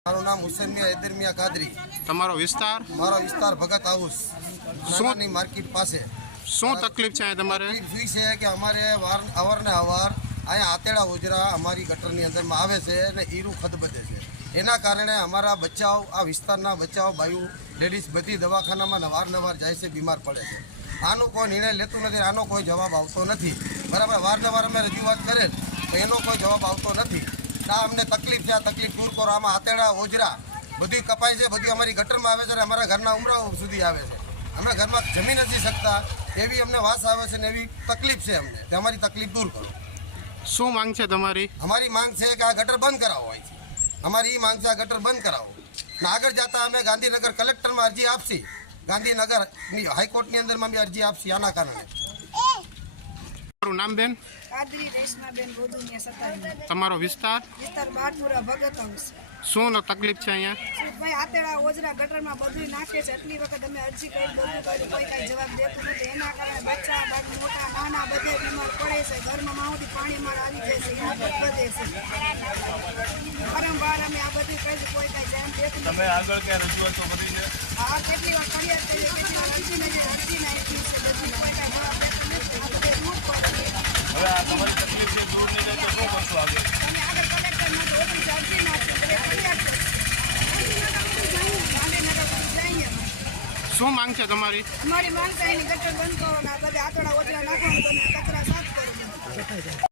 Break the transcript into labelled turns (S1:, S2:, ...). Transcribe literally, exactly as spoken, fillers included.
S1: મારું નામ હુસૈન હૈદર મિયા કાદરી।
S2: તમારો વિસ્તાર?
S1: મારો વિસ્તાર ભગત હાઉસ સોનાની માર્કેટ પાસે।
S2: શું તકલીફ છે તમારે?
S1: તકલીફ છે કે અમારે વાર અવારને અવાર અહીંયા આતેડા ઓજરા અમારી ગટરની અંદરમાં આવે છે અને ઈરું ખદબદે છે। એના કારણે અમારા બચ્ચાઓ આ વિસ્તારના બચ્ચાઓ ભાઈઓ લેડીઝ બધી દવાખાનામાં નવારનવાર જાય છે, બીમાર પડે છે। આનો કોઈ નિર્ણય લેતું નથી, આનો કોઈ જવાબ આવતો નથી। બરાબર, વારંવાર અમે રજૂઆત કરેલ તો એનો કોઈ જવાબ આવતો નથી। આ અમને તકલીફ છે, આ તકલીફ દૂર કરો। આમાં આતેડા ઓજરા બધી કપાય છે, બધી અમારી ગટરમાં આવે છે અને અમારા ઘરના ઉમરાઓ સુધી આવે છે। અમે ઘરમાં જમી નથી શકતા, એવી અમને વાસ આવે છે ને એવી તકલીફ છે અમને, તે અમારી તકલીફ દૂર કરો।
S2: શું માંગ છે તમારી?
S1: અમારી માંગ છે કે આ ગટર બંધ કરાવો અહીંથી। અમારી એ માંગ છે આ ગટર બંધ કરાવો ને આગળ જતા અમે ગાંધીનગર કલેક્ટરમાં અરજી આપશી, ગાંધીનગરની હાઈકોર્ટની અંદરમાં બી અરજી આપશી આના કારણે।
S2: તમારું નામ બેન?
S3: કાદરી રેશમાબેન ગોદુનિયા સતારી।
S2: તમારો વિસ્તાર?
S3: વિસ્તાર બારપુરા ભગત હાઉસ।
S2: શું તકલીફ છે અહીંયા?
S3: ભાઈ આતેડા ઓજરા ગટરમાં બધું નાખે છે, એટલી વખત અમે અરજી કરી બધું કર્યું, કોઈ કાંઈ જવાબ દેતું નથી। એના કારણે બચ્ચા બાદ મોટા નાના બધે બીમાર પડે છે, ઘરમાં માહોથી પાણી માર આવી જાય છે, એના બધે છે। વારંવાર અમે આ બધું કહી કોઈ કાંઈ ધ્યાન દેતું
S4: તમે આગળ ક્યાં રજૂઆતો કરી છે?
S3: આ કેટલી વાર ફરિયાદ કરીએ, કેટલી વાર અરજી નથી અરજી નાખી છે, બધી કોઈ કાંઈ જવાબ દેતું નથી। આ બધે દૂર પડે।
S4: હવે આ તમારી તકલીફ છે દૂર નહીં થાય તો શું કરશો આગળ?
S3: તમે આગળ કલેક્ટરમાં તો ઓફિસ અરજી નાખી એટલે ફરિયાદ કરશો।
S2: શું માંગ છે તમારી?
S3: અમારી માંગ છે એની ગટર બંધ કરો, બધા આતોડા ઓછરા નાખવાનું, કચરા સાફ કરો।